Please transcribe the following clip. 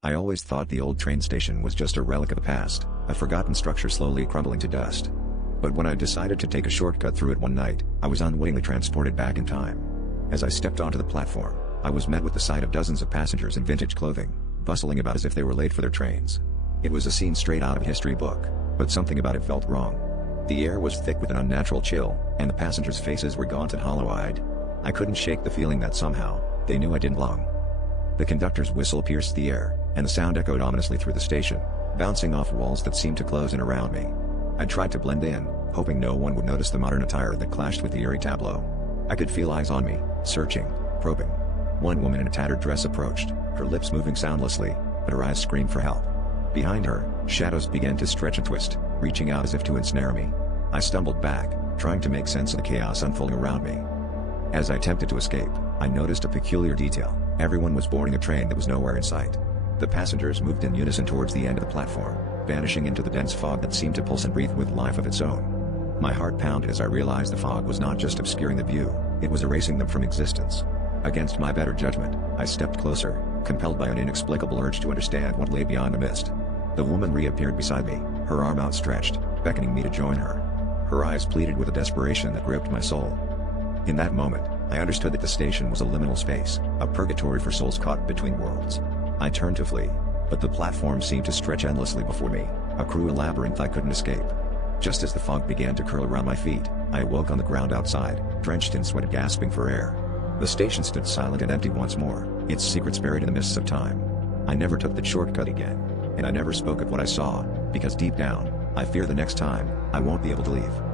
I always thought the old train station was just a relic of the past, a forgotten structure slowly crumbling to dust. But when I decided to take a shortcut through it one night, I was unwittingly transported back in time. As I stepped onto the platform, I was met with the sight of dozens of passengers in vintage clothing, bustling about as if they were late for their trains. It was a scene straight out of a history book, but something about it felt wrong. The air was thick with an unnatural chill, and the passengers' faces were gaunt and hollow-eyed. I couldn't shake the feeling that somehow, they knew I didn't belong. The conductor's whistle pierced the air, and the sound echoed ominously through the station, bouncing off walls that seemed to close in around me. I tried to blend in, hoping no one would notice the modern attire that clashed with the eerie tableau. I could feel eyes on me, searching, probing. One woman in a tattered dress approached, her lips moving soundlessly, but her eyes screamed for help. Behind her, shadows began to stretch and twist, reaching out as if to ensnare me. I stumbled back, trying to make sense of the chaos unfolding around me. As I attempted to escape, I noticed a peculiar detail. Everyone was boarding a train that was nowhere in sight. The passengers moved in unison towards the end of the platform, vanishing into the dense fog that seemed to pulse and breathe with life of its own. My heart pounded as I realized the fog was not just obscuring the view, it was erasing them from existence. Against my better judgment, I stepped closer, compelled by an inexplicable urge to understand what lay beyond the mist. The woman reappeared beside me, her arm outstretched, beckoning me to join her. Her eyes pleaded with a desperation that gripped my soul. In that moment, I understood that the station was a liminal space, a purgatory for souls caught between worlds. I turned to flee, but the platform seemed to stretch endlessly before me, a cruel labyrinth I couldn't escape. Just as the fog began to curl around my feet, I awoke on the ground outside, drenched in sweat, gasping for air. The station stood silent and empty once more, its secrets buried in the mists of time. I never took the shortcut again, and I never spoke of what I saw, because deep down, I fear the next time, I won't be able to leave.